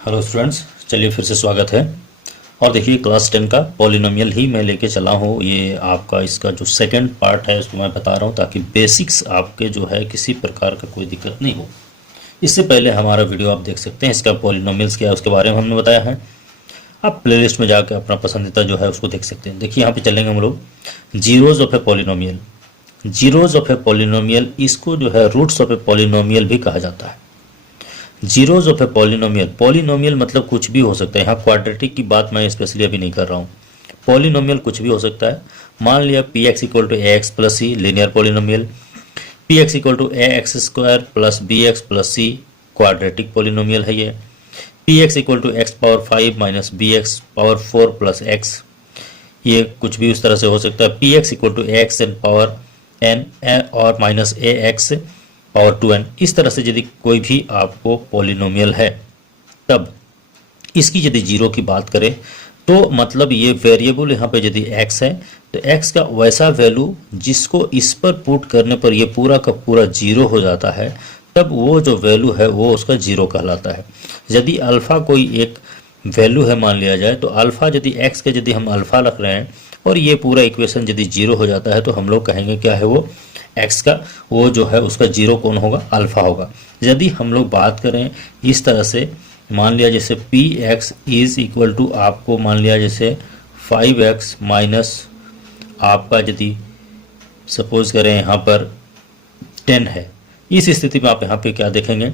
Hello students, चलिए फिर से स्वागत है। और देखिए क्लास 10 का पॉलिनोमियल ही मैं लेके चला हूँ। ये आपका इसका जो सेकंड पार्ट है उसको मैं बता रहा हूँ ताकि बेसिक्स आपके जो है किसी प्रकार का कोई दिक्कत नहीं हो। इससे पहले हमारा वीडियो आप देख सकते हैं, इसका पॉलिनोमियल्स क्या है उसके बारे में हमने बताया है। आप प्लेलिस्ट में जाकर अपना पसंदीदा जो है उसको देख सकते हैं। देखिए यहाँ पे चलेंगे हम लोग zeros of a polynomial. Zeros of a polynomial, इसको जो है रूट्स ऑफ ए पॉलिनोमियल भी कहा जाता है। Zeros of a polynomial, polynomial मतलब कुछ भी हो सकता है। यहाँ क्वाड्रेटिक की बात मैं स्पेशली अभी नहीं कर रहा हूँ। पॉलिनोमियल कुछ भी हो सकता है। मान लिया p x equal to A x plus c, linear polynomial. P x equal to A x square plus B x plus c, quadratic polynomial है ये। P x equal to x power 5 minus b x power 4 plus x, ये कुछ भी उस तरह से हो सकता है। P x equal to A x n power n और minus a x power 2n, इस तरह से यदि कोई भी आपको पॉलिनोमियल है तब इसकी यदि जीरो की बात करें तो मतलब ये वेरिएबल यहाँ पे यदि x है तो x का वैसा वैल्यू जिसको इस पर पुट करने पर ये पूरा का पूरा जीरो हो जाता है, तब वो जो वैल्यू है वो उसका जीरो कहलाता है। यदि अल्फ़ा कोई एक वैल्यू है मान लिया जाए, तो अल्फ़ा यदि x के यदि हम अल्फ़ा रख रहे हैं और ये पूरा इक्वेशन यदि जीरो हो जाता है तो हम लोग कहेंगे क्या है वो x का, वो जो है उसका जीरो कौन होगा, अल्फ़ा होगा। यदि हम लोग बात करें इस तरह से, मान लिया जैसे p x is equal to आपको मान लिया जैसे 5x माइनस आपका यदि सपोज करें यहाँ पर 10 है, इस स्थिति में आप यहाँ पे क्या देखेंगे,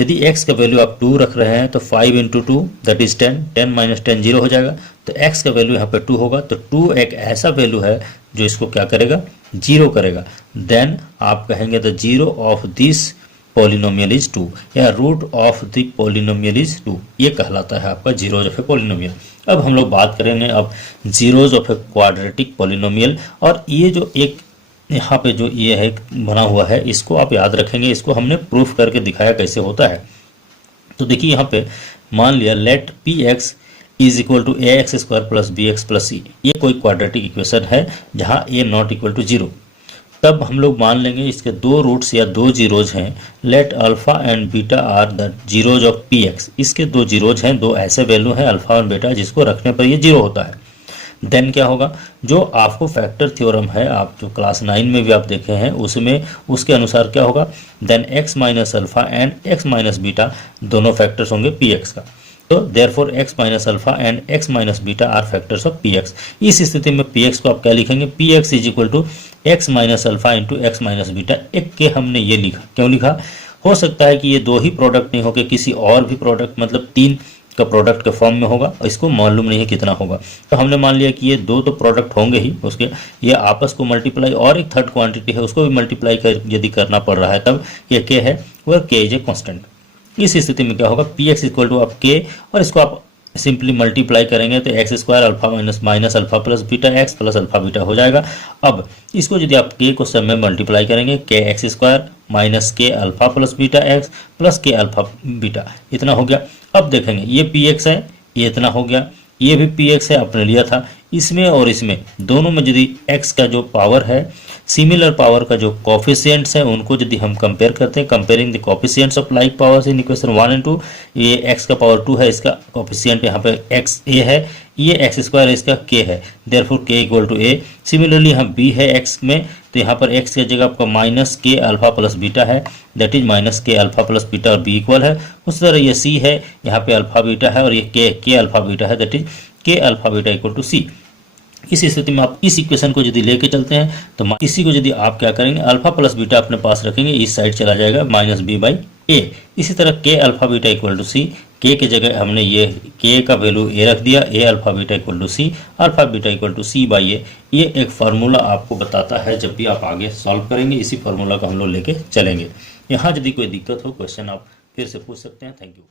यदि x का वैल्यू आप 2 रख रहे हैं तो 5 into 2 that is 10, 10 minus 10 zero हो जाएगा, तो x का वैल्यू यहाँ पे 2 होगा। तो 2 एक ऐसा वैल्यू है जो इसको क्या करेगा, जीरो करेगा। देन आप कहेंगे the zero of this polynomial is 2, या root of the polynomial is 2, ये कहलाता है आपका जीरोज ऑफ ए पॉलिनोमियल। अब हम लोग बात करेंगे अब zeros of a quadratic polynomial. और ये जो एक यहाँ पे जो ये है बना हुआ है, इसको आप याद रखेंगे, इसको हमने प्रूफ करके दिखाया कैसे होता है। तो देखिए यहाँ पे मान लिया let P x is equal to A x square plus B x plus C, ये कोई क्वाड्रेटिक इक्वेशन है जहाँ A not equal to zero. तब हम लोग मान लेंगे इसके दो रूट्स या दो जीरोज हैं। Let alpha and beta are the zeros of p x, इसके दो जीरोज हैं, दो ऐसे वैल्यू हैं अल्फा और बीटा जिसको रखने पर ये जीरो होता है। देन क्या होगा, जो आपको फैक्टर थ्योरम है, आप जो क्लास 9 में भी आप देखे हैं उसमें, उसके अनुसार क्या होगा, then x minus alpha and x minus beta दोनों फैक्टर्स होंगे px का। तो therefore x minus alpha and x minus beta are factors of px। इस स्थिति में px को आप क्या लिखेंगे, px is equal to x minus alpha into x minus beta. एक के हमने ये लिखा, क्यों लिखा, हो सकता है कि ये दो ही प्रोडक्ट नहीं होके किसी और भी प्रोडक्ट, मतलब 3 का प्रोडक्ट के फॉर्म में होगा, इसको मालूम नहीं है कितना होगा। तो हमने मान लिया कि ये दो तो प्रोडक्ट होंगे ही, उसके ये आपस को मल्टीप्लाई और एक थर्ड क्वांटिटी है उसको भी मल्टीप्लाई कर यदि करना पड़ रहा है, तब ये के है वह के इज ए कॉन्स्टेंट। इस स्थिति में क्या होगा, पी एक्स इक्वल टू आप के, और इसको आप सिंपली मल्टीप्लाई करेंगे तो x square alpha minus minus alpha plus beta x plus alpha beta हो जाएगा। अब इसको यदि आप के को सब में मल्टीप्लाई करेंगे, के एक्स स्क्वायर माइनस के alpha plus beta x plus के अल्फा बीटा, इतना हो गया। अब देखेंगे ये पी एक्स है, ये इतना हो गया, ये भी पी एक्स है आपने लिया था, इसमें और इसमें दोनों में यदि x का जो पावर है, सिमिलर पावर का जो कोफिशिएंट्स हैं उनको यदि हम कंपेयर करते हैं, comparing the coefficients of like powers in equation 1 and 2, ये x का पावर 2 है, इसका कोफिशिएंट यहाँ पे x a है, ये एक्स स्क्वायर है, इसका k है, therefore k equal to a। Similarly यहाँ b है x में, तो यहाँ पर x की जगह आपका माइनस के अल्फा प्लस बीटा है, दैट इज माइनस के अल्फा प्लस बीटा और b इक्वल है। उस तरह ये c है, यहाँ पे अल्फा बीटा है और ये k अल्फा बीटा है, that is k alpha beta equal to c। इस स्थिति में आप इस इक्वेशन को यदि लेके चलते हैं तो इसी को यदि आप क्या करेंगे, अल्फा प्लस बीटा अपने पास रखेंगे, इस साइड चला जाएगा माइनस बी बाई ए। इसी तरह के अल्फा बीटा इक्वल टू सी, के की जगह हमने ये के का वैल्यू ए रख दिया, A alpha beta equal to C, alpha beta equal to C by A. ये एक फार्मूला आपको बताता है, जब भी आप आगे सॉल्व करेंगे इसी फार्मूला को हम लोग लेके चलेंगे। यहाँ यदि कोई दिक्कत हो, क्वेश्चन आप फिर से पूछ सकते हैं। Thank you.